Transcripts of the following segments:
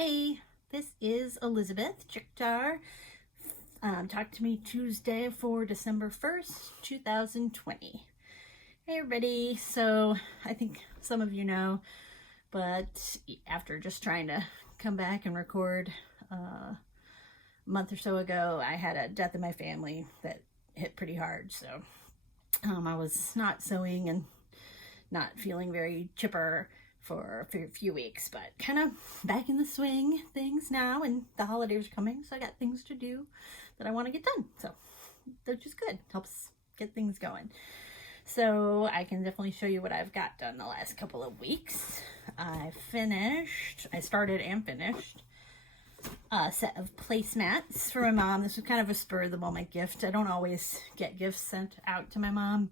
Hey, this is Elizabeth Chicktar. Talk to me Tuesday for December 1st, 2020. Hey everybody, so I think some of you know, but after just trying to come back and record a month or so ago, I had a death in my family that hit pretty hard, so I was not sewing and not feeling very chipper for a few weeks, but kind of back in the swing things now, and the holidays are coming, so I got things to do that I want to get done, so they're just good. Helps get things going. So I can definitely show you what I've got done the last couple of weeks. I started and finished a set of placemats for my mom. This was kind of a spur of the moment gift. I don't always get gifts sent out to my mom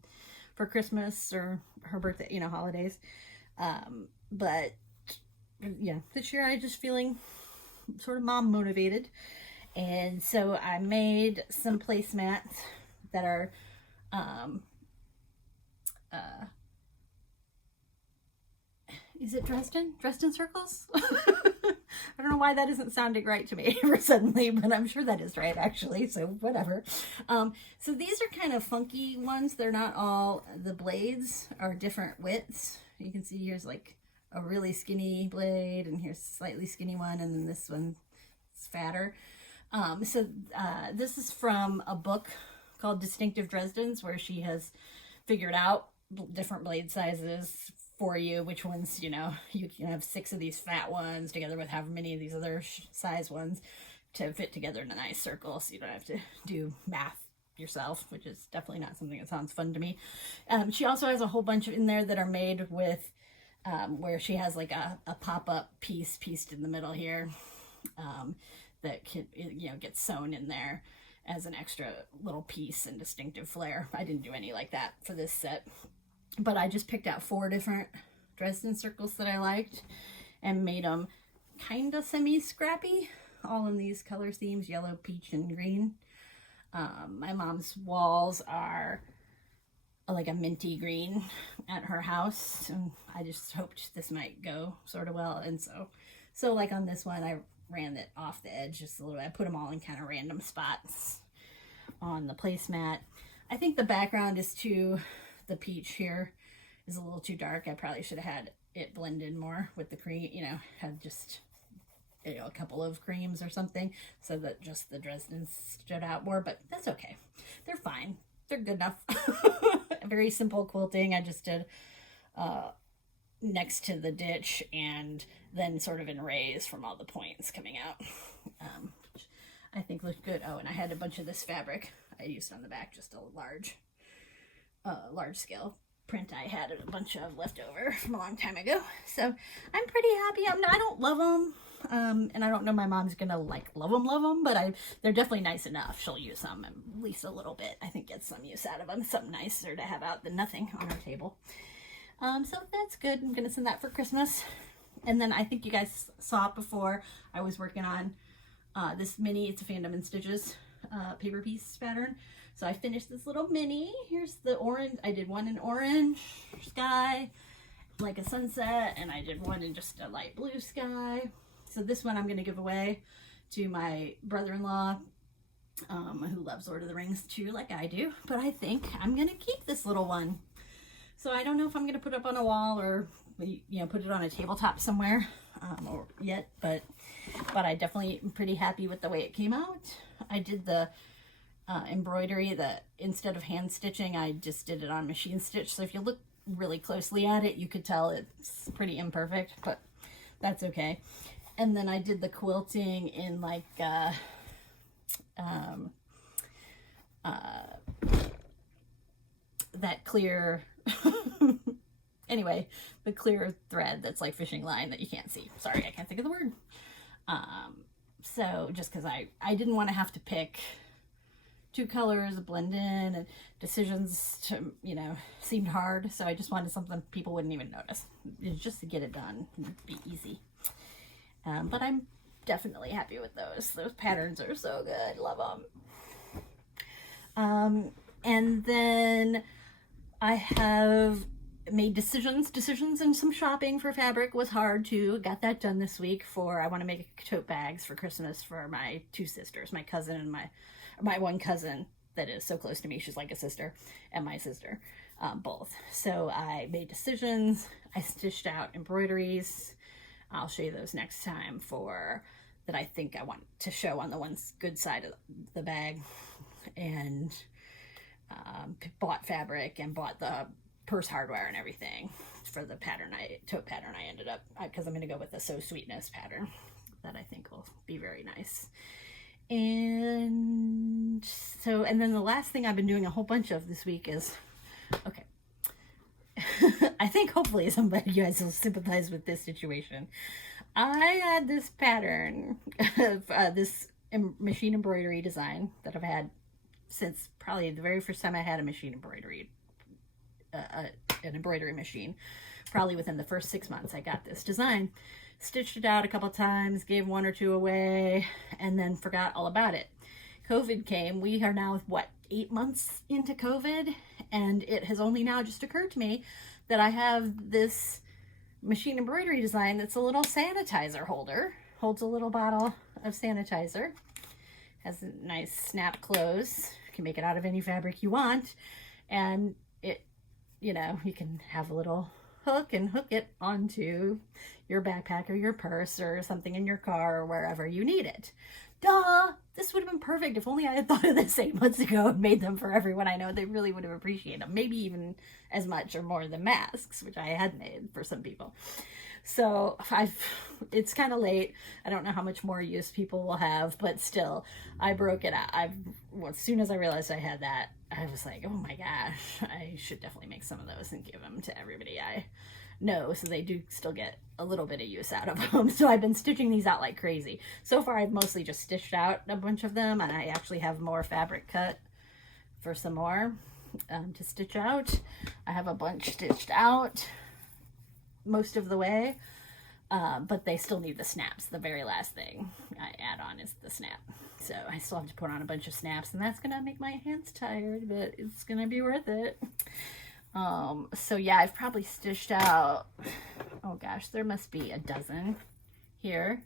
for Christmas or her birthday, holidays. But yeah, this year I just feeling sort of mom motivated. And so I made some placemats that are, is it Dresden? Dresden circles? I don't know why that isn't sounding right to me suddenly, but I'm sure that is right actually, so whatever. So these are kind of funky ones. They're not all, the blades are different widths. You can see here's like a really skinny blade, and here's a slightly skinny one, and then this one is fatter. This is from a book called Distinctive Dresdens, where she has figured out different blade sizes for you, which ones, you can have 6 of these fat ones together with however many of these other size ones to fit together in a nice circle, so you don't have to do math yourself, which is definitely not something that sounds fun to me. She also has a whole bunch in there that are made with, where she has like a pop-up piece pieced in the middle here, that can, gets sewn in there as an extra little piece and distinctive flair. I didn't do any like that for this set, but I just picked out 4 different Dresden circles that I liked and made them kind of semi-scrappy, all in these color themes, yellow, peach, and green. My mom's walls are like a minty green at her house, and I just hoped this might go sort of well. And so like on this one, I ran it off the edge just a little bit. I put them all in kind of random spots on the placemat. I think the background is the peach here is a little too dark. I probably should have had it blended more with the cream, had just a couple of creams or something, so that just the Dresden stood out more, but that's okay. They're fine. They're good enough. Very simple quilting. I just did next to the ditch and then sort of in rays from all the points coming out, which I think looked good. Oh, and I had a bunch of this fabric I used on the back, just a large scale print I had a bunch of left over from a long time ago. So I'm pretty happy. I don't love them. And I don't know my mom's gonna love them, but they're definitely nice enough. She'll use them at least a little bit. I think get some use out of them. Something nicer to have out than nothing on our table. So that's good. I'm gonna send that for Christmas. And then I think you guys saw it before. I was working on this mini, it's a Fandom and Stitches paper piece pattern. So I finished this little mini. Here's the orange. I did one in orange sky, like a sunset, and I did one in just a light blue sky. So this one I'm going to give away to my brother-in-law, who loves Lord of the Rings too, like I do. But I think I'm going to keep this little one. So I don't know if I'm going to put it up on a wall or, put it on a tabletop somewhere or yet. But I definitely am pretty happy with the way it came out. I did the embroidery that instead of hand stitching, I just did it on machine stitch. So if you look really closely at it, you could tell it's pretty imperfect, but that's okay. And then I did the quilting in like that clear anyway, the clear thread that's like fishing line that you can't see. Sorry, I can't think of the word. So just because I didn't want to have to pick 2 colors, blend in, and decisions to, seemed hard. So I just wanted something people wouldn't even notice. It's just to get it done and be easy. But I'm definitely happy with those. Those patterns are so good. Love them. And then I have made decisions and some shopping for fabric was hard too. Got that done this week for, I want to make tote bags for Christmas for my two sisters, my cousin and my one cousin that is so close to me. She's like a sister, and my sister, both. So I made decisions. I stitched out embroideries. I'll show you those next time for that I think I want to show on the one's good side of the bag. And bought fabric and bought the purse hardware and everything for the pattern tote pattern I ended up, because I'm going to go with the So Sweetness pattern that I think will be very nice. And so, and then the last thing I've been doing a whole bunch of this week is, okay, I think hopefully somebody, you guys will sympathize with this situation. I had this pattern of this machine embroidery design that I've had since probably the very first time I had a machine embroidery, an embroidery machine. Probably within the first 6 months I got this design, stitched it out a couple times, gave one or two away, and then forgot all about it. COVID came. We are now, what, 8 months into COVID, and it has only now just occurred to me that I have this machine embroidery design that's a little sanitizer holder, holds a little bottle of sanitizer, has a nice snap close, you can make it out of any fabric you want, and it, you know, you can have a little hook and hook it onto your backpack or your purse or something in your car or wherever you need it. Duh! This would have been perfect if only I had thought of this 8 months ago and made them for everyone I know. They really would have appreciated them. Maybe even as much or more than masks, which I had made for some people. So it's kind of late. I don't know how much more use people will have, but still, I broke it out. As soon as I realized I had that, I was like, oh my gosh, I should definitely make some of those and give them to everybody I know, so they do still get a little bit of use out of them. So I've been stitching these out like crazy. So far, I've mostly just stitched out a bunch of them, and I actually have more fabric cut for some more to stitch out. I have a bunch stitched out most of the way, but they still need the snaps. The very last thing I add on is the snap. So I still have to put on a bunch of snaps, and that's gonna make my hands tired, but it's gonna be worth it. So yeah, I've probably stitched out, oh gosh, there must be a dozen here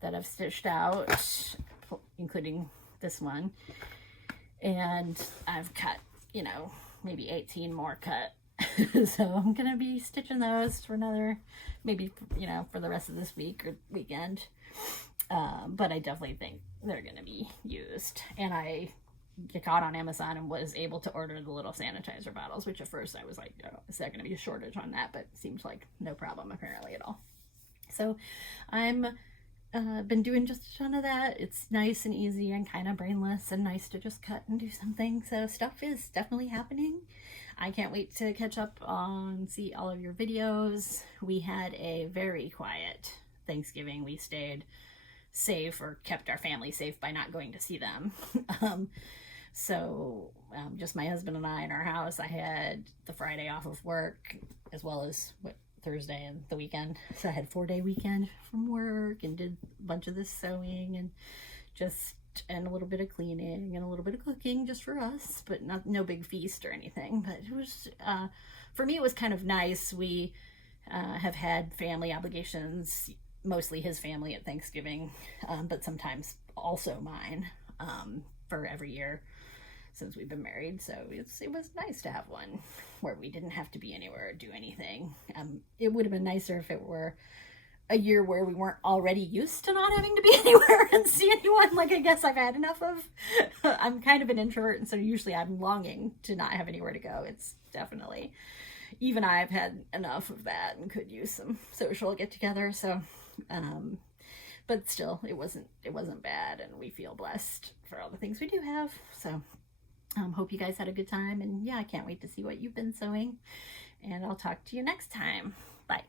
that I've stitched out, including this one. And I've cut, you know, maybe 18 more cut. So I'm going to be stitching those for another, maybe, you know, for the rest of this week or weekend. But I definitely think they're going to be used. And I got on Amazon and was able to order the little sanitizer bottles, which at first I was like, oh, is there going to be a shortage on that? But it seems like no problem apparently at all. So I'm been doing just a ton of that. It's nice and easy and kind of brainless and nice to just cut and do something. So stuff is definitely happening. I can't wait to catch up on, see all of your videos. We had a very quiet Thanksgiving. We stayed safe, or kept our family safe by not going to see them. So just my husband and I in our house. I had the Friday off of work, as well as Thursday and the weekend. So I had a 4-day weekend from work and did a bunch of this sewing and a little bit of cleaning and a little bit of cooking just for us, but no big feast or anything. But it was, for me, it was kind of nice. We have had family obligations, mostly his family at Thanksgiving, but sometimes also mine, for every year since we've been married. So it was nice to have one where we didn't have to be anywhere or do anything. It would have been nicer if it were a year where we weren't already used to not having to be anywhere and see anyone. Like, I guess I've had enough of. I'm kind of an introvert, and so usually I'm longing to not have anywhere to go. It's definitely, even I've had enough of that and could use some social get-together. So but still, it wasn't bad, and we feel blessed for all the things we do have. So hope you guys had a good time, and yeah, I can't wait to see what you've been sewing, and I'll talk to you next time. Bye.